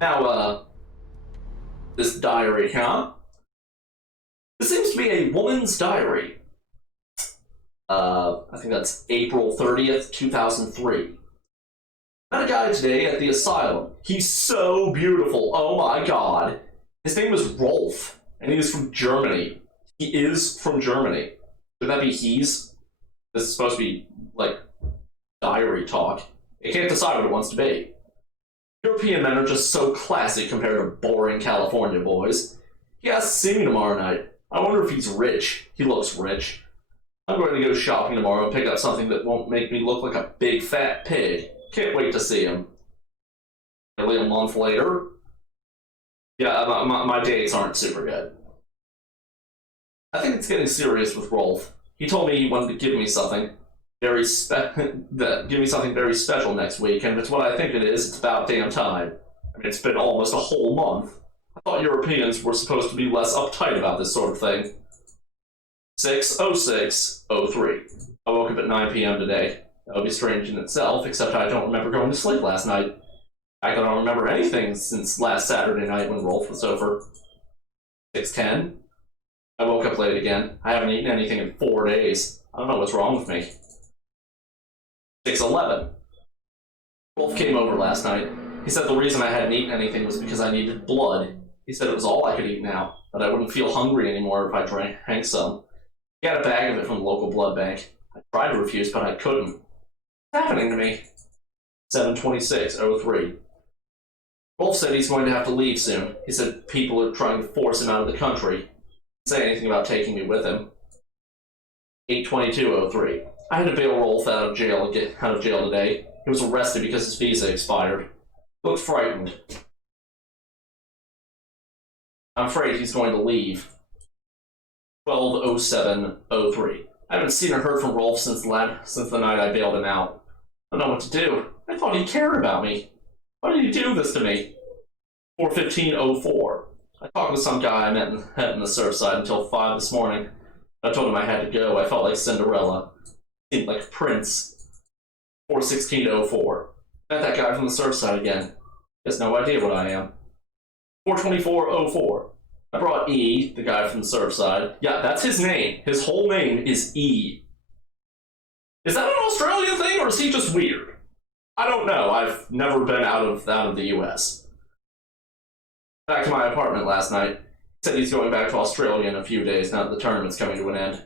Now, this diary, huh? This seems to be a woman's diary. I think that's April 30th, 2003. Met a guy today at the asylum. He's so beautiful. Oh my god. His name is Rolf, and he is from Germany. He is from Germany. Should that be he's? This is supposed to be, like, diary talk. It can't decide what it wants to be. European men are just so classy compared to boring California boys. He has to see me tomorrow night. I wonder if he's rich. He looks rich. I'm going to go shopping tomorrow and pick up something that won't make me look like a big fat pig. Can't wait to see him. Nearly a month later. Yeah, my dates aren't super good. I think it's getting serious with Rolf. He told me he wanted to give me something very very special next week, and if it's what I think it is, it's about damn time. I mean, it's been almost a whole month. I thought Europeans were supposed to be less uptight about this sort of thing. 6:06:03. I woke up at 9 p.m. today. That would be strange in itself, except I don't remember going to sleep last night. I don't remember anything since last Saturday night when Rolf was over. 6:10. I woke up late again. I haven't eaten anything in 4 days. I don't know what's wrong with me. 6:11. Rolf came over last night. He said the reason I hadn't eaten anything was because I needed blood. He said it was all I could eat now, that I wouldn't feel hungry anymore if I drank some. He had a bag of it from the local blood bank. I tried to refuse, but I couldn't. What's happening to me? 7:26:03. Rolf said he's going to have to leave soon. He said people are trying to force him out of the country. He didn't say anything about taking me with him. 8:22:03. I had to bail Rolf out of jail today. He was arrested because his visa expired. He looked frightened. I'm afraid he's going to leave. 12:07:03. I haven't seen or heard from Rolf since the night I bailed him out. I don't know what to do. I thought he cared about me. Why did he do this to me? 4:15:04. I talked with some guy I met in the Surfside until 5 this morning. I told him I had to go. I felt like Cinderella. Seemed like a prince. 4:16:04. Met that guy from the Surfside again. He has no idea what I am. 4:24:04. I brought E, the guy from the Surfside. Yeah, that's his name. His whole name is E. Is that an Australian thing, or is he just weird? I don't know. I've never been out of the US. Back to my apartment last night. He said he's going back to Australia in a few days now that the tournament's coming to an end.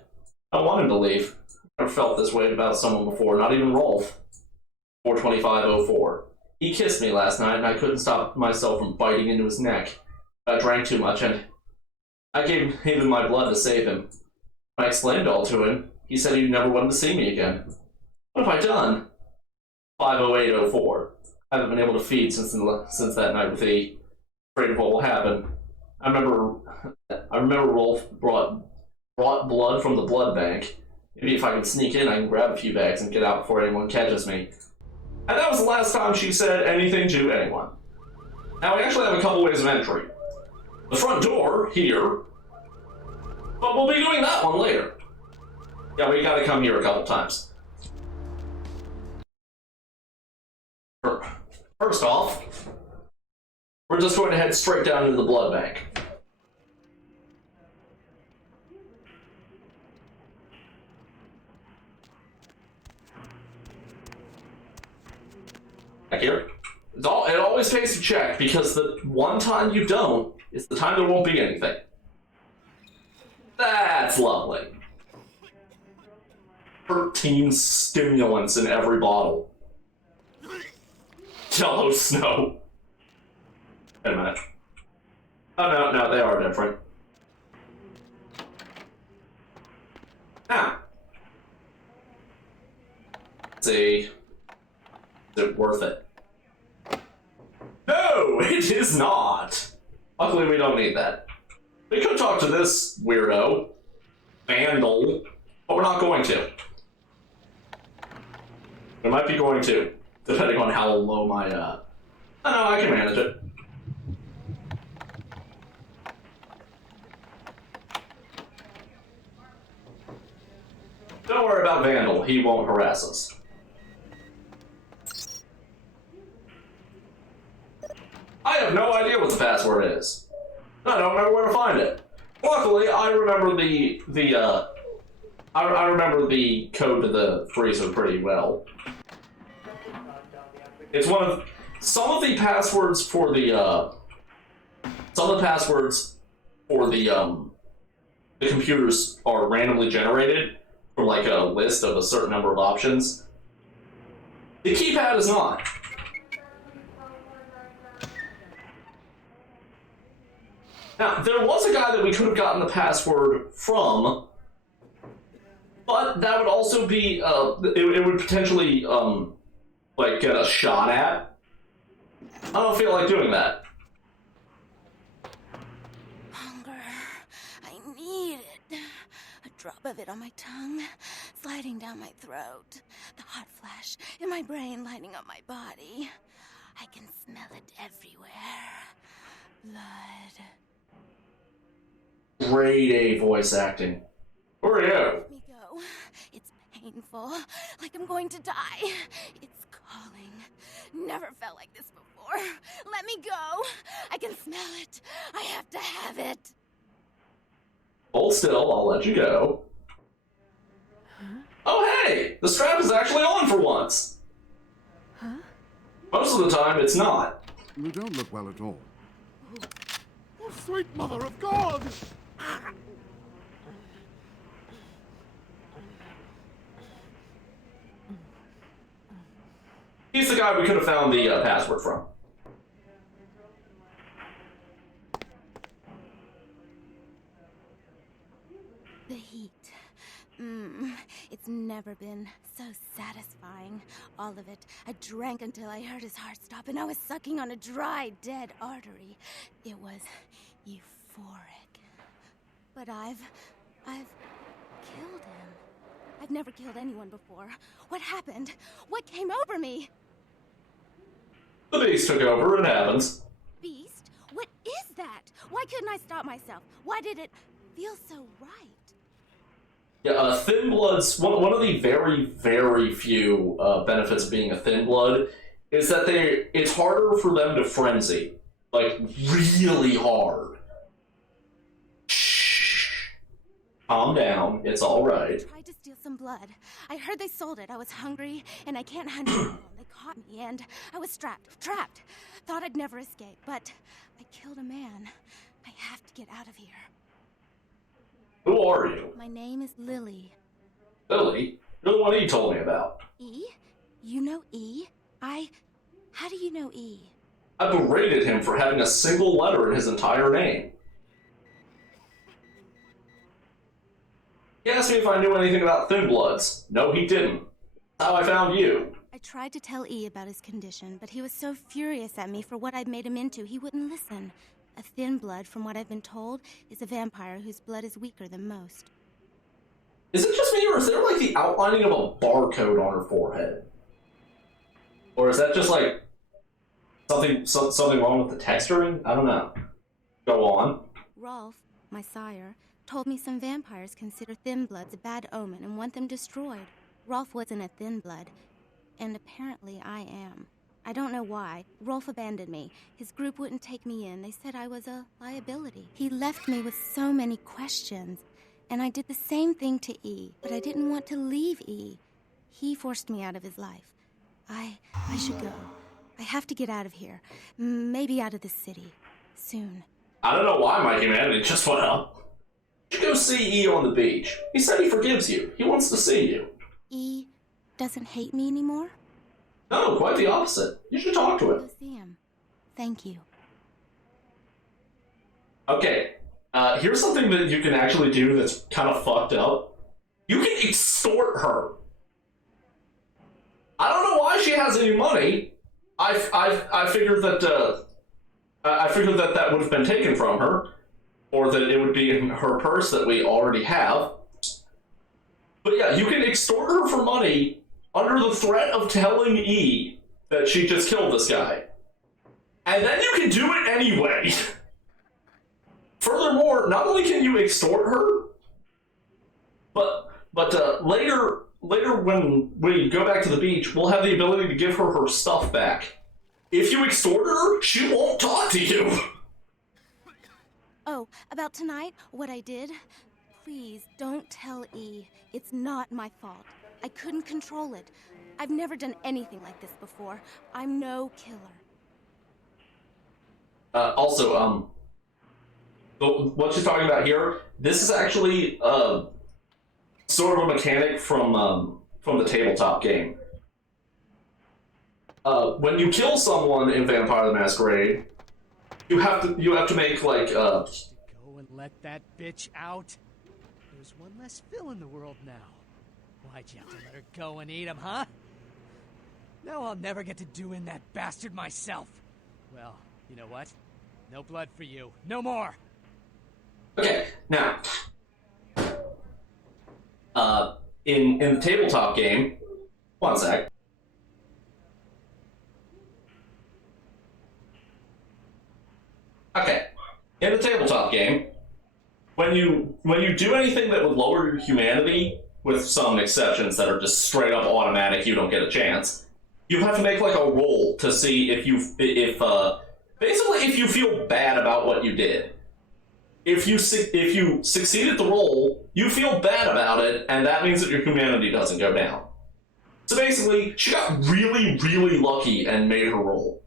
I want him to leave. I've never felt this way about someone before, not even Rolf. 4:25:04. He kissed me last night, and I couldn't stop myself from biting into his neck. I drank too much, and I gave him my blood to save him. When I explained it all to him, he said he never wanted to see me again. What have I done? 5:08:04. I haven't been able to feed since that night with E. Afraid of what will happen. I remember Rolf brought blood from the blood bank. Maybe if I can sneak in, I can grab a few bags and get out before anyone catches me. And that was the last time she said anything to anyone. Now, we actually have a couple ways of entry. The front door, here. But we'll be doing that one later. Yeah, we gotta come here a couple times. First off, we're just going to head straight down into the blood bank. Back here. It always pays to check, because the one time you don't is the time there won't be anything. That's lovely. 13 stimulants in every bottle. Yellow snow. Wait a minute. Oh, no, they are different. Now. Let's see. Is it worth it? No, it is not. Luckily, we don't need that. We could talk to this weirdo, Vandal, but we're not going to. We might be going to, depending on how low my, oh, no, I can manage it. Don't worry about Vandal, he won't harass us. have no idea what the password is. I don't remember where to find it. Luckily, I remember I remember the code to the freezer pretty well. It's one of some of the passwords for the computers are randomly generated from like a list of a certain number of options. The keypad is not. Now, there was a guy that we could have gotten the password from, but that would also be, it would potentially, like, get us shot at. I don't feel like doing that. Hunger. I need it. A drop of it on my tongue, sliding down my throat. The hot flash in my brain lighting up my body. I can smell it everywhere. Blood. Grade A voice acting. Who are you? Let me go. It's painful, like I'm going to die. It's calling. Never felt like this before. Let me go. I can smell it. I have to have it. Hold still, I'll let you go. Huh? Oh hey! The strap is actually on for once! Huh? Most of the time, it's not. You don't look well at all. Oh, sweet mother of God! He's the guy we could have found the password from. The heat. It's never been so satisfying. All of it. I drank until I heard his heart stop and I was sucking on a dry, dead artery. It was euphoric. But I've killed him. I've never killed anyone before. What happened? What came over me? The beast took over, it happens. Beast? What is that? Why couldn't I stop myself? Why did it feel so right? Yeah, Thin Blood's one of the very, very few benefits of being a Thin Blood is that it's harder for them to frenzy. Like, really hard. Shh. Calm down, it's alright. I tried to steal some blood. I heard they sold it. I was hungry, and I can't hunt it alone. They caught me, and I was trapped. Thought I'd never escape, but I killed a man. I have to get out of here. Who are you? My name is Lily. Lily? You're the one he told me about. E? You know E? How do you know E? I berated him for having a single letter in his entire name. He asked me if I knew anything about Thin Bloods. No, he didn't. That's how I found you. I tried to tell E about his condition, but he was so furious at me for what I'd made him into, he wouldn't listen. A Thin Blood, from what I've been told, is a vampire whose blood is weaker than most. Is it just me, or is there like the outlining of a barcode on her forehead? Or is that just like something wrong with the texturing? I don't know. Go on. Rolf, my sire, told me some vampires consider Thin Bloods a bad omen and want them destroyed. Rolf wasn't a Thin Blood, and apparently I am. I don't know why. Rolf abandoned me. His group wouldn't take me in. They said I was a liability. He left me with so many questions, and I did the same thing to E, but I didn't want to leave E. He forced me out of his life. I should go. I have to get out of here. Maybe out of the city. Soon. I don't know why my humanity just went up. You should go see E on the beach. He said he forgives you. He wants to see you. E doesn't hate me anymore? No, quite the opposite. You should talk to him. Go see him. Thank you. Okay, here's something that you can actually do that's kind of fucked up. You can extort her. I don't know why she has any money. I figured that that would have been taken from her, or that it would be in her purse that we already have. But yeah, you can extort her for money under the threat of telling E that she just killed this guy. And then you can do it anyway. Furthermore, not only can you extort her, but later when we go back to the beach, we'll have the ability to give her her stuff back. if you extorted her, she won't talk to you. Oh, about tonight, what I did? Please, don't tell E. It's not my fault. I couldn't control it. I've never done anything like this before. I'm no killer. Also, what she's talking about here, this is actually, sort of a mechanic from the tabletop game. When you kill someone in Vampire the Masquerade, you have to make, like, Go and let that bitch out? There's one less Phil in the world now. Why'd you have to let her go and eat him, huh? Now I'll never get to do in that bastard myself. Well, you know what? No blood for you. No more! Okay, now, in the tabletop game, one sec. Okay, in the tabletop game, when you do anything that would lower your humanity, with some exceptions that are just straight up automatic, you don't get a chance, you have to make like a roll to see if basically if you feel bad about what you did. If you succeeded the roll, you feel bad about it, and that means that your humanity doesn't go down. So basically, she got really, really lucky and made her roll.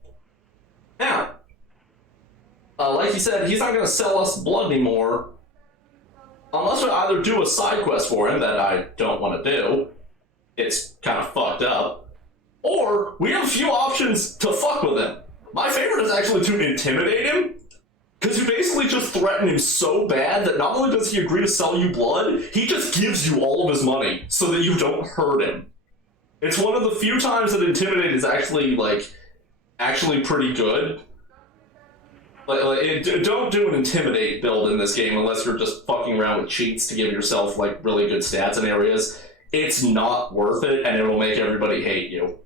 Now, like he said, he's not going to sell us blood anymore, unless we either do a side quest for him that I don't want to do. It's kind of fucked up. Or we have a few options to fuck with him. My favorite is actually to intimidate him. Because you basically just threaten him so bad that not only does he agree to sell you blood, he just gives you all of his money so that you don't hurt him. It's one of the few times that intimidate is actually pretty good. Don't do an intimidate build in this game unless you're just fucking around with cheats to give yourself like really good stats in areas. It's not worth it, and it'll make everybody hate you.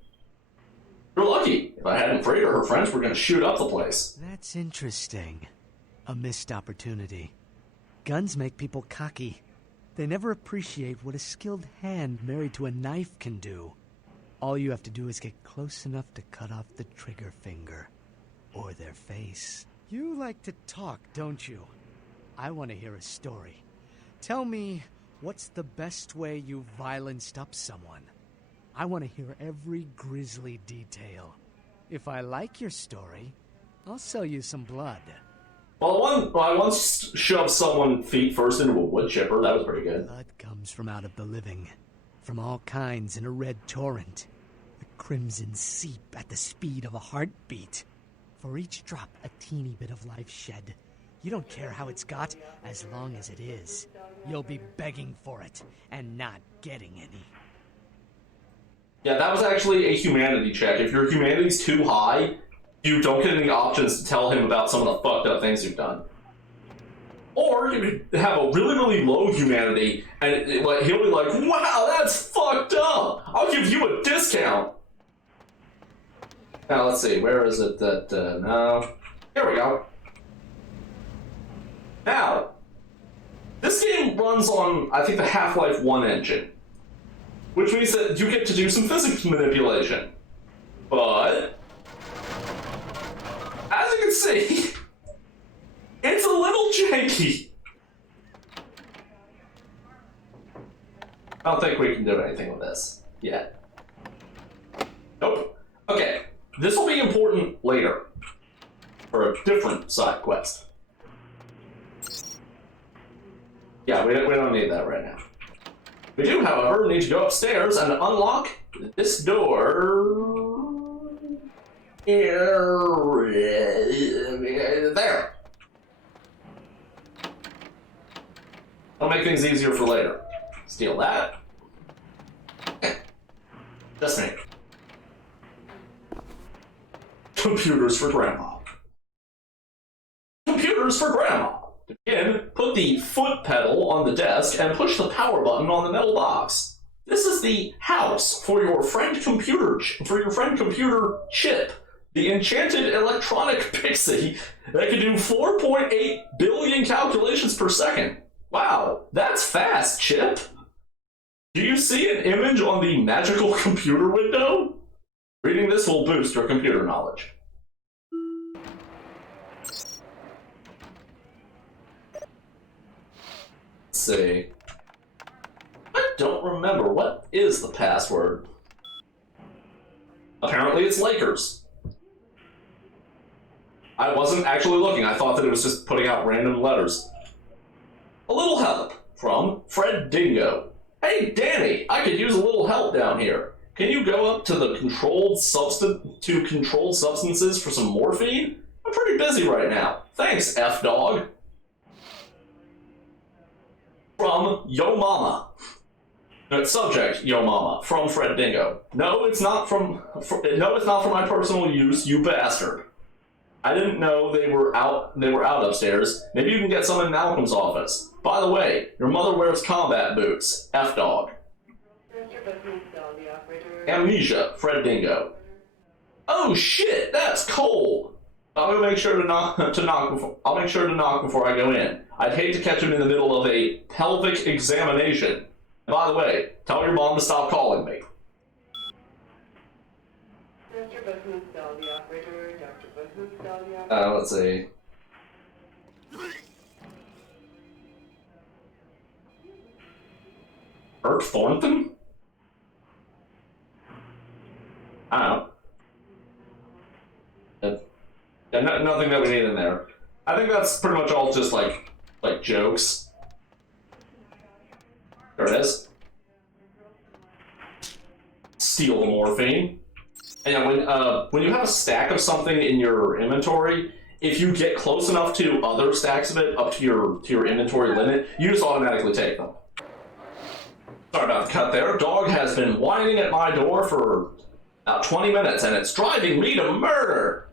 You're lucky. If I hadn't prayed her friends were going to shoot up the place. That's interesting. A missed opportunity. Guns make people cocky. They never appreciate what a skilled hand married to a knife can do. All you have to do is get close enough to cut off the trigger finger. Or their face. You like to talk, don't you? I want to hear a story. Tell me, what's the best way you violenced up someone? I want to hear every grisly detail. If I like your story, I'll sell you some blood. Well, I once shoved someone feet first into a wood chipper. That was pretty good. Blood comes from out of the living. From all kinds in a red torrent. The crimson seep at the speed of a heartbeat. For each drop, a teeny bit of life shed. You don't care how it's got, as long as it is. You'll be begging for it, and not getting any. Yeah, that was actually a humanity check. If your humanity's too high, you don't get any options to tell him about some of the fucked up things you've done. Or you could have a really, really low humanity, and he'll be like, wow, that's fucked up! I'll give you a discount! Now, let's see, where is it that, no... Here we go. Now, this game runs on, I think, the Half-Life 1 engine. Which means that you get to do some physics manipulation. But, as you can see, it's a little janky. I don't think we can do anything with this yet. Nope. Okay, this will be important later for a different side quest. Yeah, we don't need that right now. We do, however, need to go upstairs and unlock this door. There. I'll make things easier for later. Steal that. Just me. Computers for Grandma. Computers for Grandma. To begin, put the foot pedal on the desk and push the power button on the metal box. This is the house for your friend computer chip, the enchanted electronic pixie that can do 4.8 billion calculations per second. Wow, that's fast, Chip. Do you see an image on the magical computer window? Reading this will boost your computer knowledge. Let's see. I don't remember. What is the password? Apparently it's Lakers. I wasn't actually looking. I thought that it was just putting out random letters. A little help from Fred Dingo. Hey, Danny, I could use a little help down here. Can you go up to the controlled substances for some morphine? I'm pretty busy right now. Thanks, F-Dog. From Yo Mama. Subject, Yo Mama, from Fred Dingo. No, it's not for my personal use, you bastard. I didn't know they were out upstairs. Maybe you can get some in Malcolm's office. By the way, your mother wears combat boots. F-Dog. Amnesia, Fred Dingo. Oh shit, that's cold. I'll make sure to knock before I go in. I'd hate to catch him in the middle of a pelvic examination. And by the way, tell your mom to stop calling me. Let's see. Bert Thornton? I don't know. Nothing that we need in there. I think that's pretty much all just like jokes. There it is. Steal the morphine. And yeah, when you have a stack of something in your inventory, if you get close enough to other stacks of it up to your inventory limit, you just automatically take them. Sorry about the cut there. Dog has been whining at my door for about 20 minutes, and it's driving me to murder.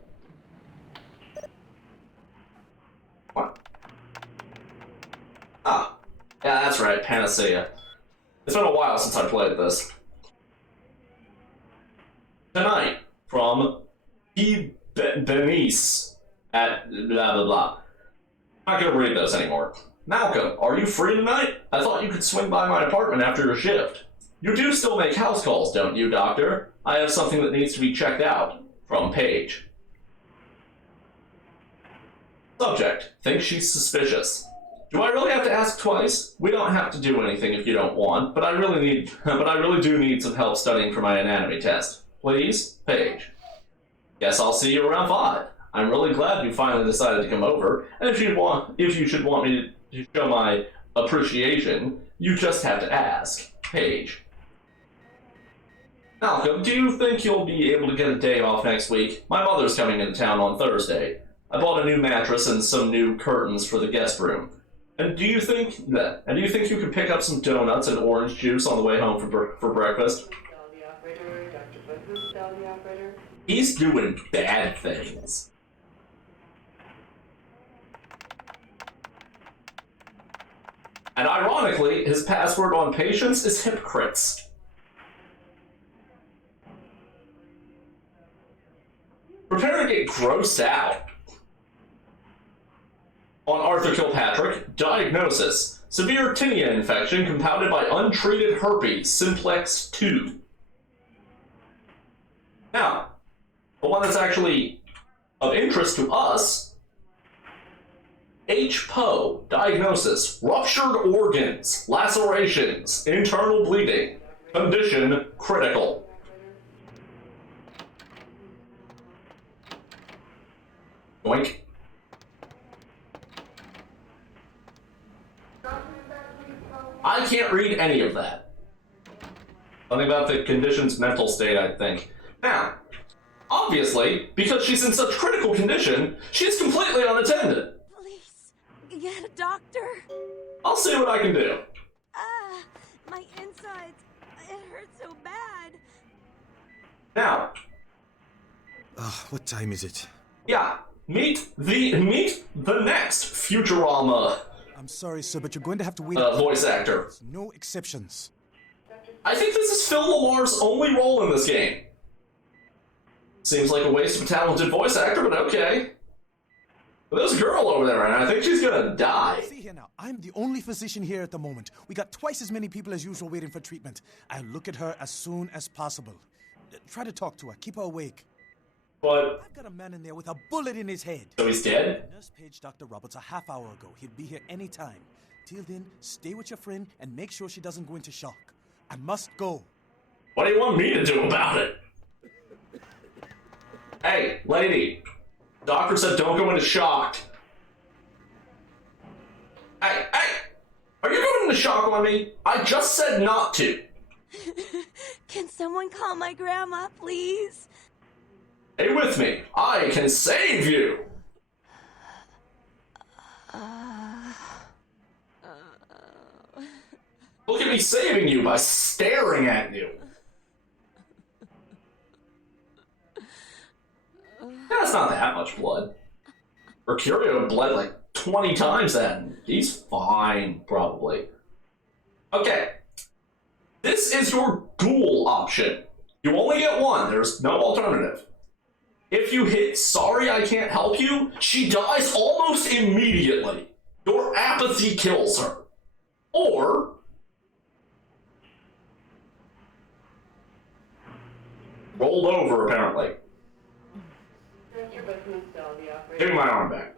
What? Ah, yeah, that's right, Panacea. It's been a while since I played this. Tonight, from Denise at blah blah blah. I'm not gonna read those anymore. Malcolm, are you free tonight? I thought you could swing by my apartment after your shift. You do still make house calls, don't you, Doctor? I have something that needs to be checked out. From Paige. Subject, thinks she's suspicious. Do I really have to ask twice? We don't have to do anything if you don't want, but I really do need some help studying for my anatomy test. Please, Paige. Guess I'll see you around 5. I'm really glad you finally decided to come over, and if you should want me to show my appreciation, you just have to ask. Paige. Malcolm, do you think you'll be able to get a day off next week? My mother's coming into town on Thursday. I bought a new mattress and some new curtains for the guest room. And do you think you could pick up some donuts and orange juice on the way home for breakfast? He's doing bad things. And ironically, his password on Patience is hypocrites. Prepare to get grossed out. On Arthur Kilpatrick, diagnosis: severe tinea infection compounded by untreated herpes, simplex 2. Now, the one that's actually of interest to us, H. Poe, diagnosis: ruptured organs, lacerations, internal bleeding, condition critical. Boink. I can't read any of that. Something about the condition's mental state, I think. Now, obviously, because she's in such critical condition, she's completely unattended. Please, get a doctor. I'll see what I can do. My insides, it hurts so bad. Now. What time is it? Yeah, meet the next Futurama. I'm sorry, sir, but you're going to have to wait. Voice actor. No exceptions. I think this is Phil Lamar's only role in this game. Seems like a waste of a talented voice actor, but okay. But there's a girl over there, and I think she's gonna die. See here now, I'm the only physician here at the moment. We got twice as many people as usual waiting for treatment. I'll look at her as soon as possible. Try to talk to her. Keep her awake. But, I've got a man in there with a bullet in his head. so he's dead? Nurse paged Dr. Roberts a half hour ago. He'll be here any time. Till then, stay with your friend and make sure she doesn't go into shock. I must go. What do you want me to do about it? Hey, lady. Doctor said don't go into shock. Hey! Are you going into shock on me? I just said not to. Can someone call my grandma, please? Stay with me. I can save you. Look at me saving you by staring at you. That's not that much blood. Mercurio bled like 20 times that. He's fine, probably. Okay. This is your ghoul option. You only get one. There's no alternative. If you hit sorry I can't help you, she dies almost immediately. Your apathy kills her. Or rolled over, apparently. Give me my arm back.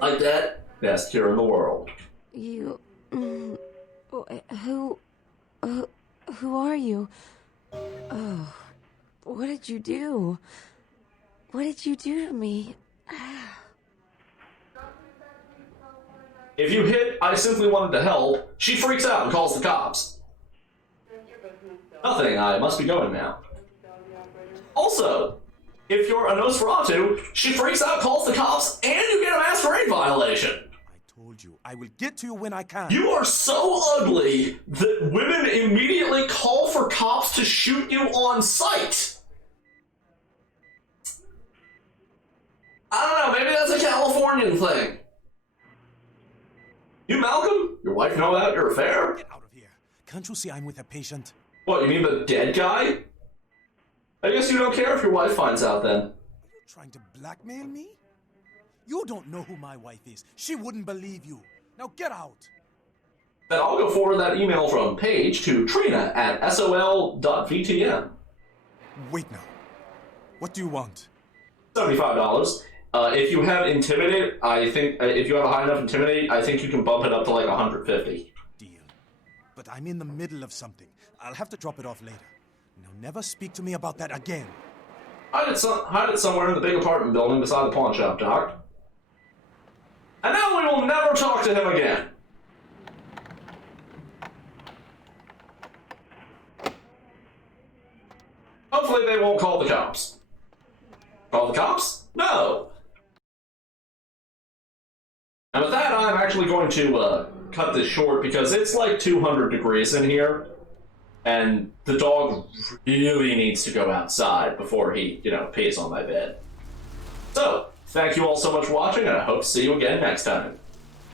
Like that? Best cure in the world. You... Who are you? Oh, what did you do? What did you do to me? If you hit I simply wanted to help, she freaks out and calls the cops. Nothing, I must be going now. Also, if you're a Nosferatu, she freaks out, calls the cops, and you get a Masquerade violation. I told you, I will get to you when I can. You are so ugly that women immediately call for cops to shoot you on sight. I don't know, maybe that's a Californian thing. You, Malcolm? Your wife know about your affair? Get out of here. Can't you see I'm with a patient? What, you mean the dead guy? I guess you don't care if your wife finds out then. Are you trying to blackmail me? You don't know who my wife is. She wouldn't believe you. Now get out. Then I'll go forward that email from Paige to Trina at sol.vtm. Wait now. What do you want? $75. If you have Intimidate, I think, if you have a high enough Intimidate, I think you can bump it up to like 150. Deal. But I'm in the middle of something. I'll have to drop it off later. Now never speak to me about that again. Hide it somewhere in the big apartment building beside the pawn shop, Doc. And now we will never talk to him again. Hopefully they won't call the cops. Call the cops? No. And with that, I'm actually going to cut this short because it's like 200 degrees in here. And the dog really needs to go outside before he, pees on my bed. So, thank you all so much for watching, and I hope to see you again next time.